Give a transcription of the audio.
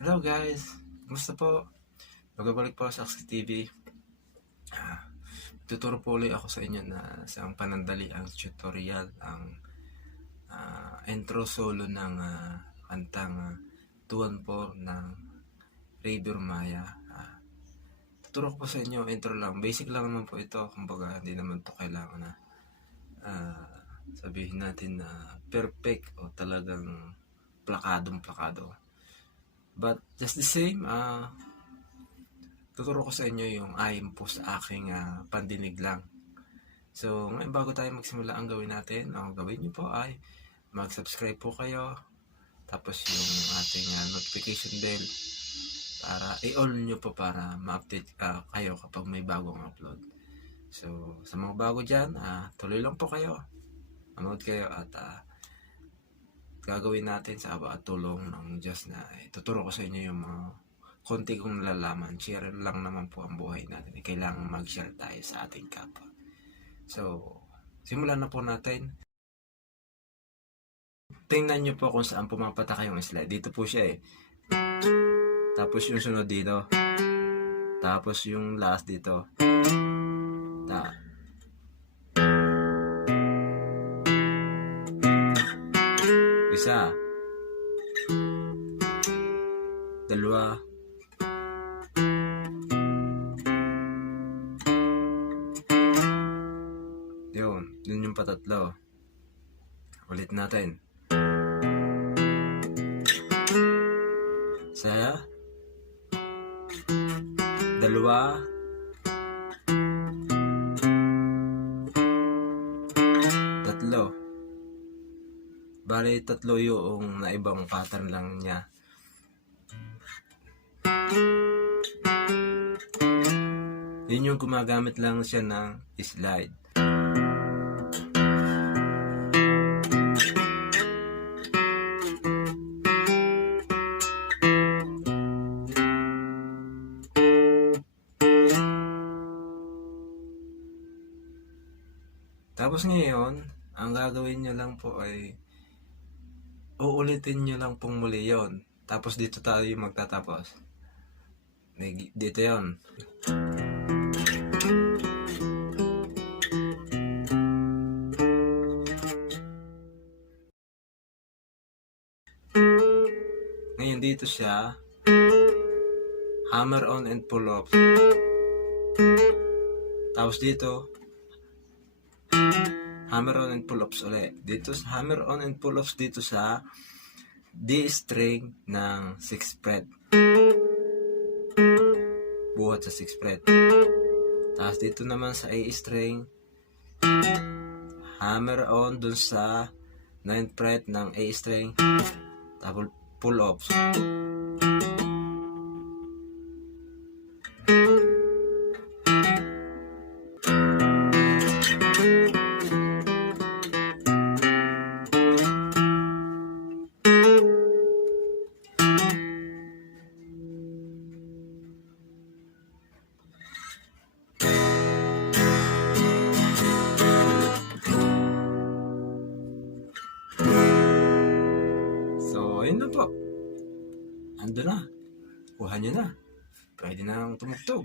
Hello guys! Kumusta po? Magbabalik po ako sa Axie TV. Tuturo po ulit ako sa inyo na isang panandaliang tutorial, ang intro solo ng kantang Tuwan po ng River Maya. Tuturo ko po sa inyo, intro lang. Basic lang naman po ito. Kumbaga, hindi naman to kailangan na sabihin natin na perfect o talagang plakadong-plakado. But just the same, tuturo ko sa inyo yung ayon po sa aking pandinig lang. So, ngayon bago tayo magsimula, ang gawin natin, ang gawin nyo po ay mag-subscribe po kayo. Tapos yung ating notification bell para i-all nyo po para ma-update kayo kapag may bagong upload. So, sa mga bago dyan, tuloy lang po kayo. Manood kayo at gagawin natin sa aba at tulong ng Diyos na ituturo ko sa inyo yung mga konti kong nalalaman. Share lang naman po ang buhay natin. Kailangan mag-share tayo sa ating kapwa. So, simulan na po natin. Tingnan nyo po kung saan pumapatak yung slide. Dito po siya Tapos yung sunod dito. Tapos yung last dito. Isa. Dalawa. Yun yung patatlo. Ulit natin. Isa. Dalawa. Tatlo. Bali, tatlo yung naibang pattern lang niya. Yun yung gumagamit lang siya ng slide. Tapos ngayon, ang gagawin nyo lang po ay uulitin nyo lang pong muli yon. Tapos dito tayo magtatapos. Dito yon. Ngayon dito siya, hammer on and pull off. Tapos dito, hammer on and pull ups ulit. Dito sa hammer on and pull ups dito sa D string ng 6th fret. Buhat sa 6th fret. Tapos dito naman sa A string, hammer on dun sa 9th fret ng A string. Tapos pull ups. Ayun na po. Ando na. Kuha nyo na. Pwede na tumugtog.